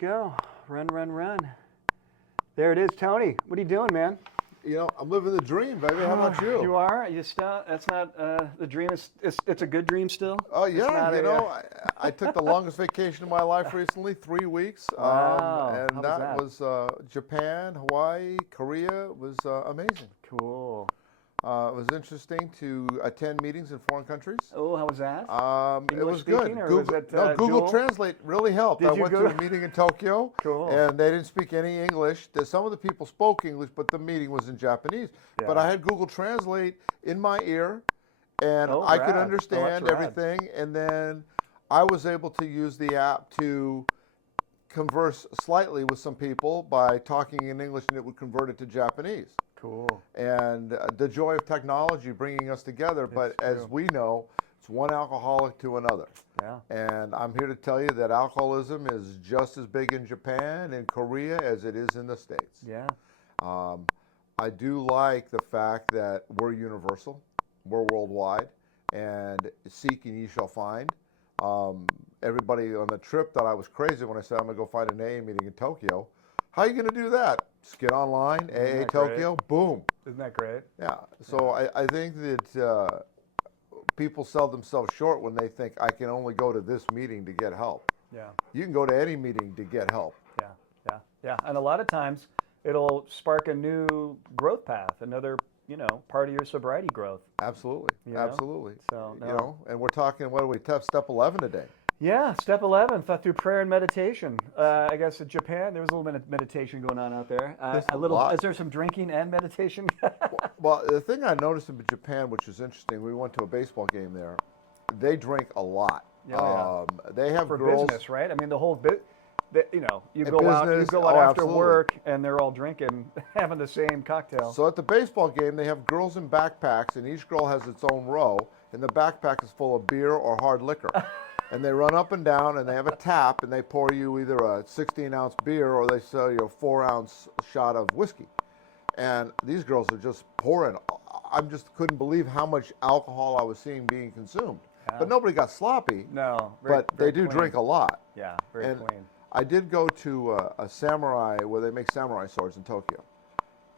go. Run, run, run. There it is, Tony. What are you doing, man? You know, I'm living the dream, baby. How about you? You are? You still? That's not the dream. It's a good dream still. Oh It's yeah, not you a, know, I took the longest vacation of my life recently, 3 weeks, Wow. and How that was was Japan, Hawaii, Korea. It was amazing. Cool. It was interesting to attend meetings in foreign countries. Oh, how was that? It English was good. speaking, or Google, was it, no, Google Joel? Translate really helped. Did I you went go to a meeting in Tokyo, Cool. and they didn't speak any English. Some of the people spoke English, but the meeting was in Japanese. Yeah. But I had Google Translate in my ear, and Oh, I could rad. Oh, understand that's rad. everything. And then I was able to use the app to converse slightly with some people by talking in English, and it would convert it to Japanese. Cool. And the joy of technology bringing us together. But It's as true. we know, it's one alcoholic to another. Yeah. And I'm here to tell you that alcoholism is just as big in Japan and Korea as it is in the States. Yeah. I do like the fact that we're universal, we're worldwide, and seek and ye shall find. Everybody on the trip thought I was crazy when I said I'm going to go find an AA meeting in Tokyo. How are you going to do that? Just get online, AA that Tokyo, boom. Isn't that great? Yeah, so I think that people sell themselves short when they think I can only go to this meeting to get help. Yeah. You can go to any meeting to get help. Yeah. Yeah. Yeah. And a lot of times it'll spark a new growth path, another, part of your sobriety growth. Absolutely, You know? absolutely. So, You no. know, and we're talking, what are we, step 11 today? Yeah, step 11, thought through prayer and meditation. I guess in Japan, there was a little bit of meditation going on out there. There's A a little. lot. Is there some drinking and meditation? Well, the thing I noticed in Japan, which is interesting, we went to a baseball game there. They drink a lot. Oh, They have For girls. business, right? I mean, the whole bit. You In go out. You business, go out oh, after absolutely. work, and they're all drinking, having the same cocktail. So at the baseball game, they have girls in backpacks, and each girl has its own row, and the backpack is full of beer or hard liquor. And they run up and down, and they have a tap, and they pour you either a 16-ounce beer or they sell you a 4-ounce shot of whiskey. And these girls are just pouring. I just couldn't believe how much alcohol I was seeing being consumed. Yeah. But nobody got sloppy, No, but they do clean. drink a lot. Yeah, very And clean. I did go to a samurai, where they make samurai swords in Tokyo.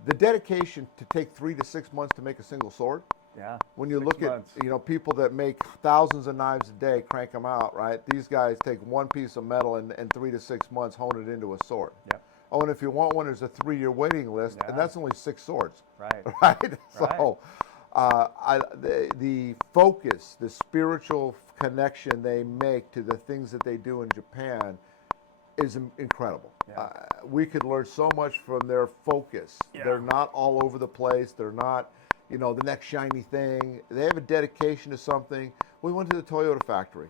The dedication to take 3 to 6 months to make a single sword. Yeah. When you 6 look months. at people that make thousands of knives a day, crank them out, right? These guys take one piece of metal and 3 to 6 months hone it into a sword. Yep. Oh, and if you want one, there's a 3-year waiting list, Yeah. and that's only 6 swords, Right. right? So, the focus, the spiritual connection they make to the things that they do in Japan is incredible. Yeah. We could learn so much from their focus. Yeah. They're not all over the place. They're not, the next shiny thing. They have a dedication to something. We went to the Toyota factory.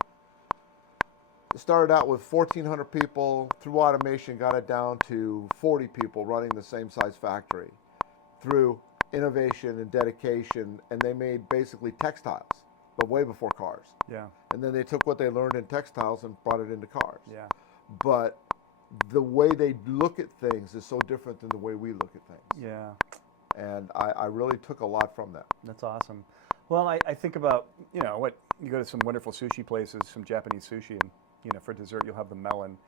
It started out with 1,400 people. Through automation, got it down to 40 people running the same size factory. Through innovation and dedication, and they made basically textiles, but way before cars. Yeah. And then they took what they learned in textiles and brought it into cars. Yeah. But the way they look at things is so different than the way we look at things. Yeah. And I really took a lot from that. That's awesome. Well, I think about, what you go to some wonderful sushi places, some Japanese sushi, and, for dessert you'll have the melon.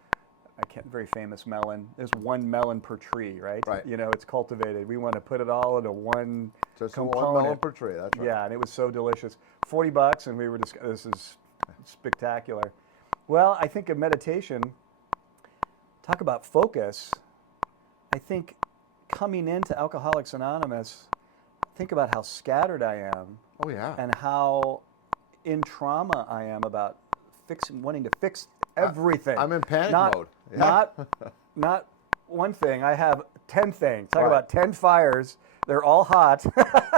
Very famous melon. There's one melon per tree, right? Right. It's cultivated. We want to put it all into one Just component. one melon per tree, that's right. Yeah, and it was so delicious. $40, and we were just, this is spectacular. Well, I think of meditation, talk about focus. I think coming into Alcoholics Anonymous, think about how scattered I am Oh, yeah. and how in trauma I am about wanting to fix everything. I'm in panic not, mode. Yeah. Not one thing. I have 10 things. Talk Right. about 10 fires. They're all hot.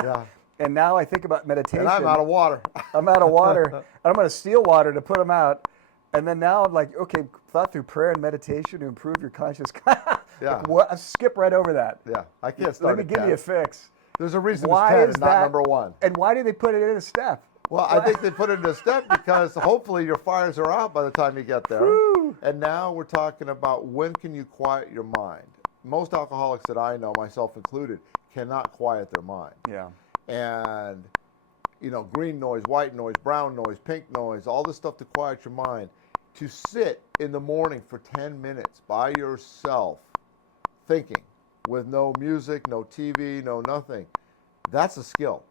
Yeah. And now I think about meditation. And I'm out of water. I'm out of water. And I'm going to steal water to put them out. And then now I'm like, okay, thought through prayer and meditation to improve your conscious. Yeah. What? I skip right over that. Yeah, I can't start Let me at give you a 10. fix. There's a reason Why it's 10 is and not that? number 1. And why do they put it in a step? Well, I think they put it in a step because hopefully your fires are out by the time you get there. Woo. And now we're talking about when can you quiet your mind. Most alcoholics that I know, myself included, cannot quiet their mind. Yeah. And, green noise, white noise, brown noise, pink noise, all this stuff to quiet your mind to sit in the morning for 10 minutes by yourself thinking with no music, no TV, no nothing, that's a skill.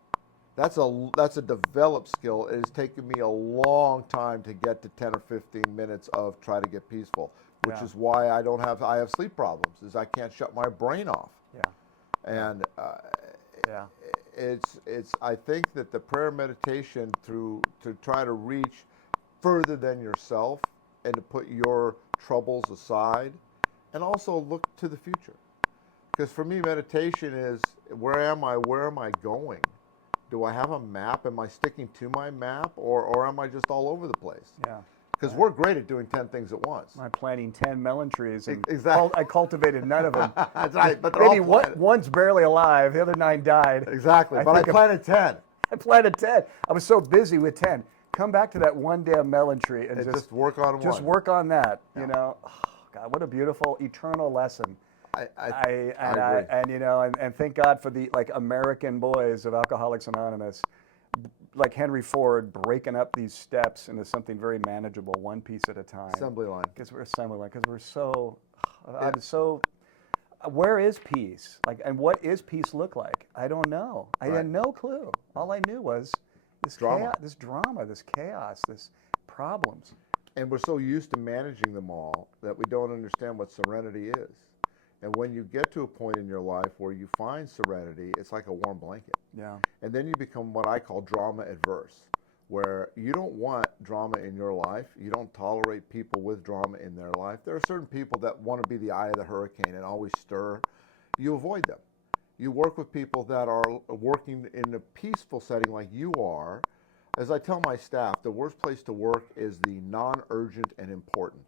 That's a developed skill. It has taken me a long time to get to 10 or 15 minutes of try to get peaceful, which is why I have sleep problems, is I can't shut my brain off. Yeah. And Yeah. it's I think that the prayer meditation to try to reach further than yourself and to put your troubles aside and also look to the future. Because for me, meditation is, where am I going? Do I have a map? Am I sticking to my map, or am I just all over the place? Yeah. Because we're great at doing 10 things at once. I'm planting 10 melon trees, and Exactly. I cultivated none of them. That's right, but they're Maybe all planted. one's barely alive. The other 9 died. Exactly, but I think planted 10. I planted 10. I was so busy with 10. Come back to that one damn melon tree and Just work on just one. work on that. You know, oh, God, what a beautiful eternal lesson. I agree. And thank God for the American boys of Alcoholics Anonymous, like Henry Ford, breaking up these steps into something very manageable, one piece at a time. Assembly line. Because we're so, I'm so. Where is peace? And what is peace look like? I don't know. I had no clue. All I knew was this Drama. this drama, this chaos, this problems. And we're so used to managing them all that we don't understand what serenity is. And when you get to a point in your life where you find serenity, it's like a warm blanket. Yeah. And then you become what I call drama adverse, where you don't want drama in your life. You don't tolerate people with drama in their life. There are certain people that want to be the eye of the hurricane and always stir. You avoid them. You work with people that are working in a peaceful setting like you are. As I tell my staff, the worst place to work is the non-urgent and important.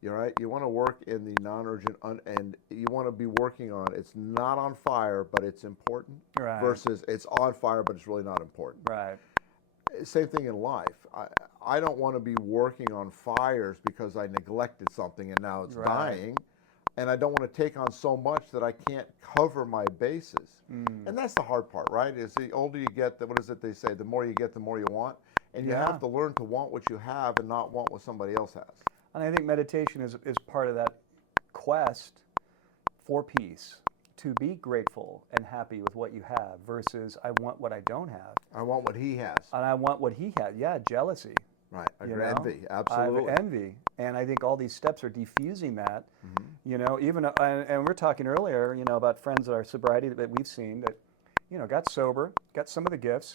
You're right. You want to work in the non-urgent, and you want to be working on it's not on fire, but it's important, Right. versus it's on fire, but it's really not important. Right. Same thing in life. I don't want to be working on fires because I neglected something and now it's dying, and I don't want to take on so much that I can't cover my bases. And that's the hard part, right? Is the older you get, what is it they say? The more you get, the more you want, and you have to learn to want what you have and not want what somebody else has. And I think meditation is part of that quest for peace, to be grateful and happy with what you have versus I want what I don't have. I want what he has. And I want what he had. Yeah, jealousy. Right. Envy. I Absolutely. have envy. And I think all these steps are diffusing that. Even, and we're talking earlier, about friends at our sobriety that we've seen that, got sober, got some of the gifts,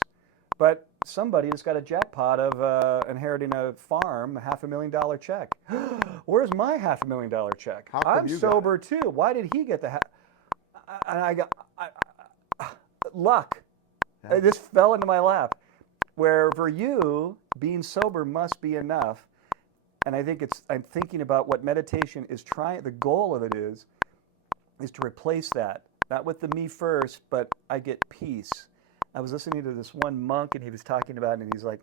but somebody has got a jackpot of inheriting a farm, a $500,000 check. Where's my $500,000 check? How come I'm you got sober too. Why did he get the and I got luck. Yeah. This fell into my lap. Where for you, being sober must be enough. And I think I'm thinking about what meditation is trying, the goal of it is to replace that. Not with the me first, but I get peace. I was listening to this one monk, and he was talking about it, and he's like,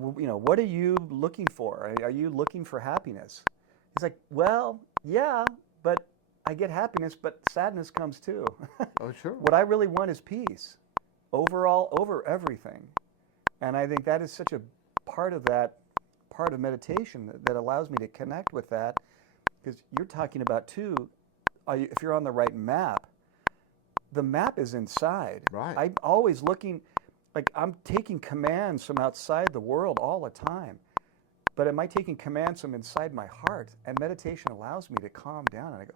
what are you looking for? Are you looking for happiness? He's like, well, yeah, but I get happiness, but sadness comes too. Oh, sure. What I really want is peace, overall, over everything. And I think that is such a part of meditation that allows me to connect with that, because you're talking about too, if you're on the right map, the map is inside. Right. I'm always looking, I'm taking commands from outside the world all the time. But am I taking commands from inside my heart? And meditation allows me to calm down. And I go,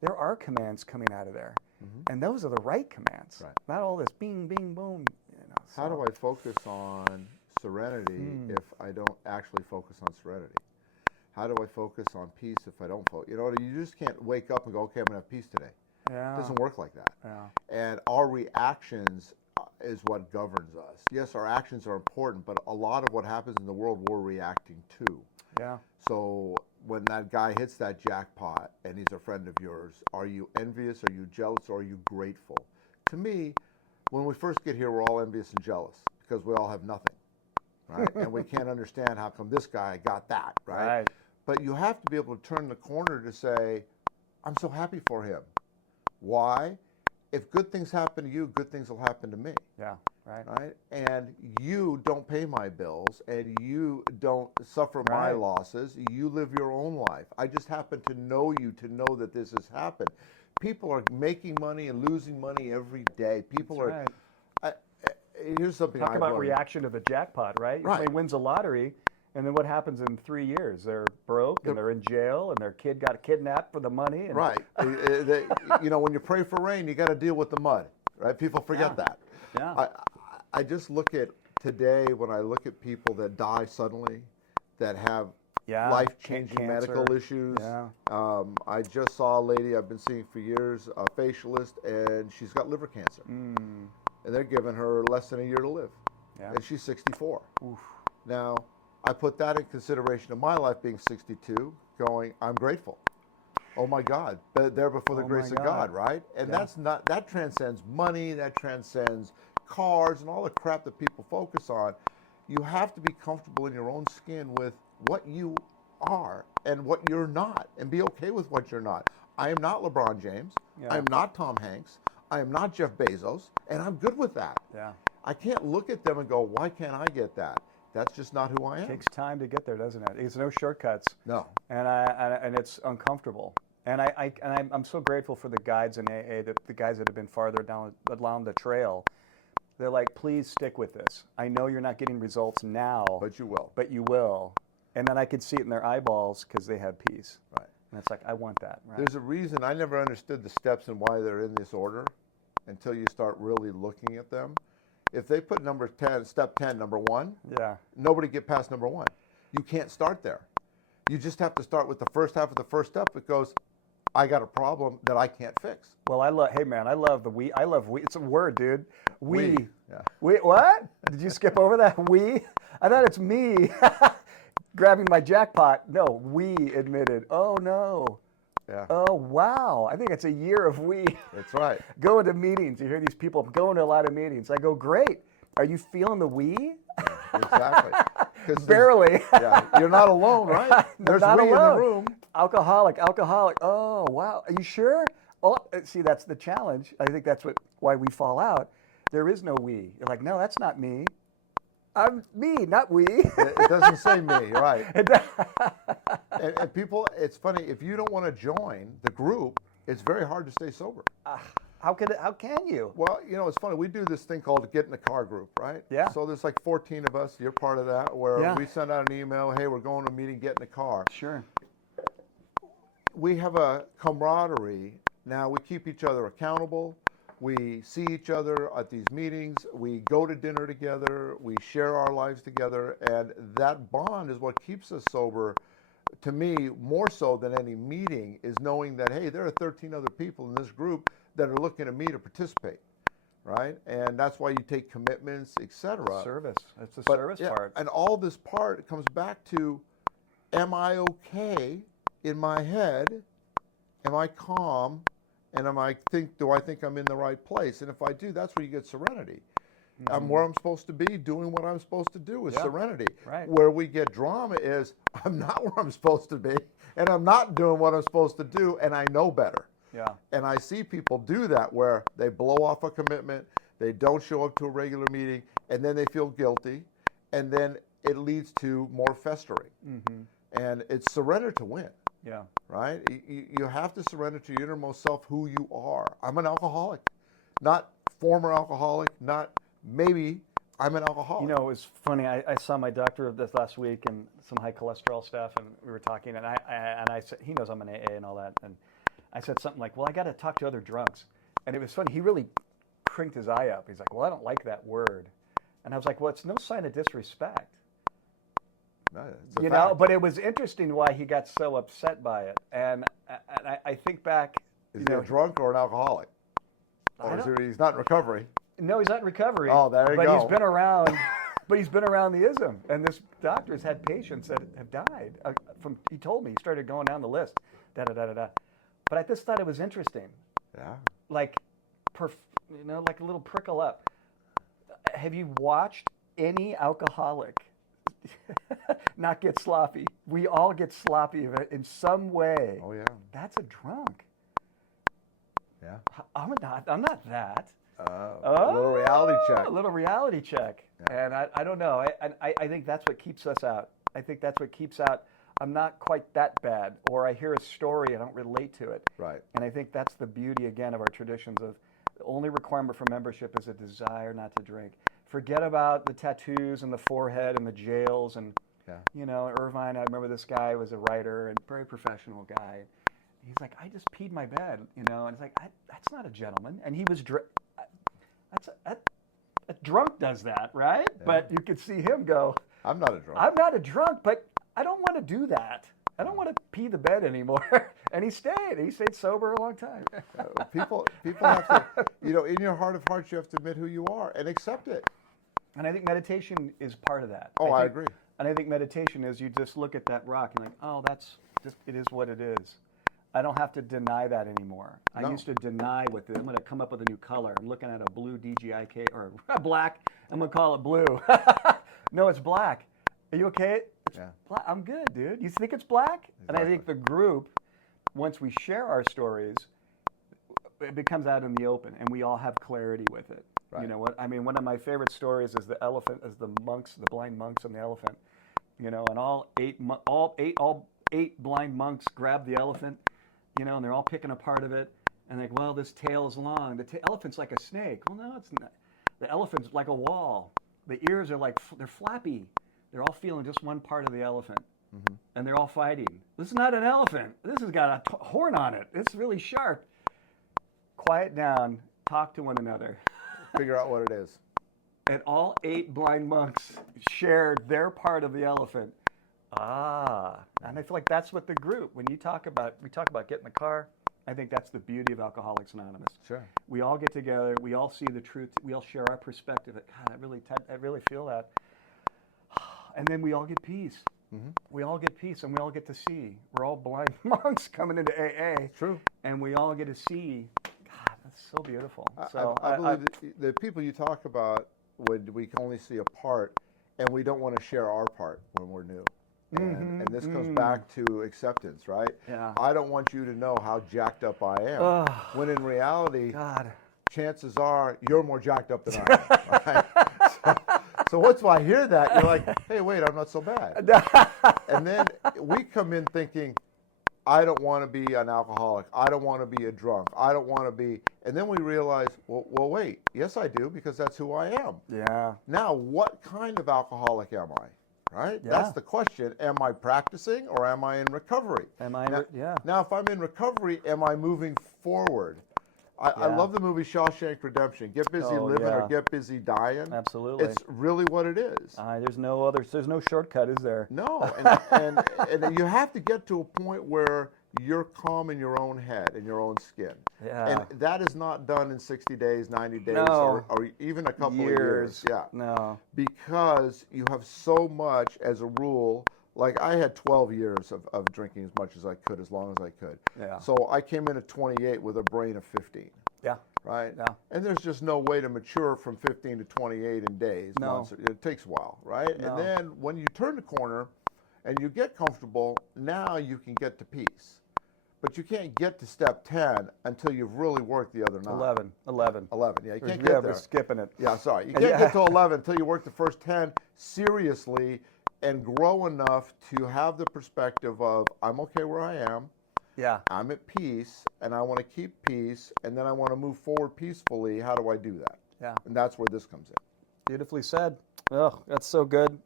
there are commands coming out of there. And those are the right commands. Right. Not all this bing, bing, boom. How do I focus on serenity if I don't actually focus on serenity? How do I focus on peace if I don't focus? You just can't wake up and go, okay, I'm going to have peace today. Yeah. It doesn't work like that. Yeah. And our reactions is what governs us. Yes, our actions are important, but a lot of what happens in the world we're reacting to. Yeah. So when that guy hits that jackpot and he's a friend of yours, are you envious, are you jealous, or are you grateful? To me, when we first get here, we're all envious and jealous because we all have nothing, right? And we can't understand how come this guy got that, right? But you have to be able to turn the corner to say, I'm so happy for him. Why? If good things happen to you, good things will happen to me. Yeah. Right? And you don't pay my bills, and you don't suffer my Right. losses. You live your own life. I just happen to know you to know that this has happened. People are making money and losing money every day. People That's are. right. I, here's something Talk I've about learned. reaction to the jackpot, right? Right. Somebody wins a lottery, and then what happens in 3 years? They're broke, and they're in jail, and their kid got kidnapped for the money. And Right. When you pray for rain, you got to deal with the mud. Right. People forget Yeah. that. Yeah. I just look at today when I look at people that die suddenly, that have Yeah, life-changing cancer. medical issues. Yeah. I just saw a lady I've been seeing for years, a facialist, and she's got liver cancer. And they're giving her less than a year to live. Yeah. And she's 64. Oof. Now, I put that in consideration of my life being 62, going, I'm grateful. Oh my God, there before the Oh grace my of God, God. right? And Yeah. that transcends money, that transcends cars and all the crap that people focus on. You have to be comfortable in your own skin with what you are and what you're not, and be okay with what you're not. I am not LeBron James. Yeah. I am not Tom Hanks. I am not Jeff Bezos, and I'm good with that. Yeah. I can't look at them and go, why can't I get that? That's just not who I am. Takes time to get there, doesn't it? It's no shortcuts. No. And it's uncomfortable. And I'm so grateful for the guides in AA, the guys that have been farther down the trail. They're like, please stick with this. I know you're not getting results now, But you will. but you will. And then I could see it in their eyeballs because they have peace. Right. And it's like, I want that. Right. There's a reason I never understood the steps and why they're in this order until you start really looking at them. If they put number 10, step 10, number 1, Yeah. nobody get past number 1. You can't start there. You just have to start with the first half of the first step. It goes, I got a problem that I can't fix. Well, I love the we. I love we. It's a word, dude. We. Yeah. We. What? Did you skip over that? We? I thought it's me grabbing my jackpot. No, we admitted. Oh no. Yeah. Oh wow. I think it's a year of we. That's right. Going to meetings. You hear these people going to a lot of meetings. I go, great. Are you feeling the we? Exactly. 'Cause Barely. yeah, you're not alone, right? There's Not we in the alone. room. Alcoholic. Oh, wow. Are you sure? Oh, see, that's the challenge. I think that's why we fall out. There is no we. You're like, no, that's not me. I'm me, not we. It doesn't say me, right? And people, it's funny, if you don't want to join the group, it's very hard to stay sober. How can you? Well, it's funny. We do this thing called Get in the Car group, right? Yeah. So there's like 14 of us. You're part of that, where Yeah. we send out an email, hey, we're going to a meeting, get in the car. Sure. We have a camaraderie. Now, we keep each other accountable. We see each other at these meetings. We go to dinner together. We share our lives together. And that bond is what keeps us sober. To me, more so than any meeting, is knowing that, hey, there are 13 other people in this group that are looking at me to participate, right? And that's why you take commitments, etc. Service. That's the But, service yeah, part. and all this part comes back to, am I okay in my head? Am I calm? And do I think I'm in the right place? And if I do, that's where you get serenity. I'm where I'm supposed to be, doing what I'm supposed to do with Yeah. serenity. Right. Where we get drama is, I'm not where I'm supposed to be, and I'm not doing what I'm supposed to do, and I know better. Yeah. And I see people do that where they blow off a commitment, they don't show up to a regular meeting, and then they feel guilty, and then it leads to more festering. And it's surrender to win, Yeah. right? You have to surrender to your innermost self, who you are. I'm an alcoholic, not former alcoholic, not maybe I'm an alcoholic. You know, it was funny. I saw my doctor this last week and some high cholesterol stuff, and we were talking, and I said, he knows I'm an AA and all that, and I said something like, well, I got to talk to other drunks. And it was funny. He really crinked his eye up. He's like, well, I don't like that word. And I was like, well, it's no sign of disrespect. No, it's a You fact. know, but it was interesting why he got so upset by it. And I think back, Is you he know, a drunk or an alcoholic? I Or don't- he's not in recovery? no, he's not in recovery. Oh, there you but go. he's been around. But he's been around the ism, and this doctor's had patients that have died. He told me, he started going down the list, da da da da da. But I just thought it was interesting, Yeah. like, like a little prickle up. Have you watched any alcoholic not get sloppy? We all get sloppy in some way. Oh, yeah. That's a drunk. Yeah. I'm not that. A little reality check. A little reality check. Yeah. And I don't know. I think that's what keeps us out. I think that's what keeps out, I'm not quite that bad, or I hear a story, I don't relate to it. Right. And I think that's the beauty, again, of our traditions of the only requirement for membership is a desire not to drink. Forget about the tattoos and the forehead and the jails. And, you know, Irvine, I remember this guy was a writer and very professional guy. He's like, I just peed my bed, you know, and it's like, that's not a gentleman. And he was, a drunk does that, right? Yeah. But you could see him go, I'm not a drunk. I'm not a drunk, but I don't want to do that. I don't want to pee the bed anymore. And he stayed sober a long time. People have to, you know, in your heart of hearts, you have to admit who you are and accept it. And I think meditation is part of that. I agree. And I think meditation is you just look at that rock and like, oh, that's just, it is what it is. I don't have to deny that anymore. No. I used to deny I'm going to come up with a new color. I'm looking at a blue DGIK, or black, I'm going to call it blue. No, it's black. Are you okay? Black. I'm good, dude. You think it's black? Exactly. And I think the group, once we share our stories, it becomes out in the open, and we all have clarity with it. Right. You know what? I mean, one of my favorite stories is the elephant, is the monks, the blind monks and the elephant. You know, and all eight blind monks grab the elephant, you know, and they're all picking apart of it, and like, well, this tail is long. The elephant's like a snake. Well, no, it's not. The elephant's like a wall. The ears are like, they're flappy. They're all feeling just one part of the elephant, and they're all fighting. This is not an elephant. This has got a horn on it. It's really sharp. Quiet down. Talk to one another. Figure out what it is. And all 8 blind monks shared their part of the elephant. And I feel like that's what the group, when we talk about getting in the car, I think that's the beauty of Alcoholics Anonymous. Sure. We all get together. We all see the truth. We all share our perspective. God, I really feel that. And then we all get peace. We all get peace, and we all get to see. We're all blind monks coming into AA. True. And we all get to see. God, that's so beautiful. So I believe the people you talk about, when we can only see a part, and we don't want to share our part when we're new. And this comes back to acceptance, right? Yeah. I don't want you to know how jacked up I am. When in reality, chances are you're more jacked up than I am. Right? So once I hear that, you're like, hey, wait, I'm not so bad. And then we come in thinking, I don't want to be an alcoholic. I don't want to be a drunk. I don't want to be. And then we realize, well, wait, yes, I do, because that's who I am. Yeah. Now, what kind of alcoholic am I? Right? Yeah. That's the question. Am I practicing, or am I in recovery? Now, if I'm in recovery, am I moving forward? I love the movie Shawshank Redemption. Get busy living or get busy dying. Absolutely. It's really what it is. There's no shortcut, is there? No, and you have to get to a point where you're calm in your own head, in your own skin. Yeah. And that is not done in 60 days, 90 days, No. or even a couple of years. Yeah. No. Because you have so much, as a rule. Like, I had 12 years of drinking as much as I could, as long as I could. Yeah. So I came in at 28 with a brain of 15. Yeah. Right? Yeah. And there's just no way to mature from 15 to 28 in days. No. Months. It takes a while, right? No. And then when you turn the corner and you get comfortable, now you can get to peace. But you can't get to step 10 until you've really worked the other 9. 11. Yeah, you can't get there. We're skipping it. Yeah, sorry. You can't get to 11 until you work the first 10 seriously and grow enough to have the perspective of, I'm okay where I am. Yeah. I'm at peace, and I want to keep peace, and then I want to move forward peacefully. How do I do that? Yeah. And that's where this comes in. Beautifully said. Oh, that's so good.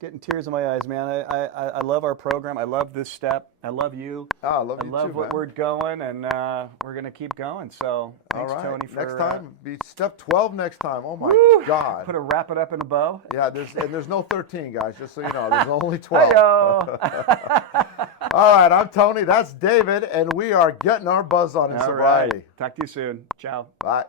Getting tears in my eyes, man. I love our program. I love this step. I love you. I love you too, what man. we're going, and we're going to keep going. So thanks, all right. Tony, for next time. Be step 12 next time. Oh, my God. Wrap it up in a bow. Yeah, there's no 13, guys, just so you know. There's only 12. Hey-yo. All right, I'm Tony. That's David, and we are getting our buzz on in sobriety. Right. Talk to you soon. Ciao. Bye.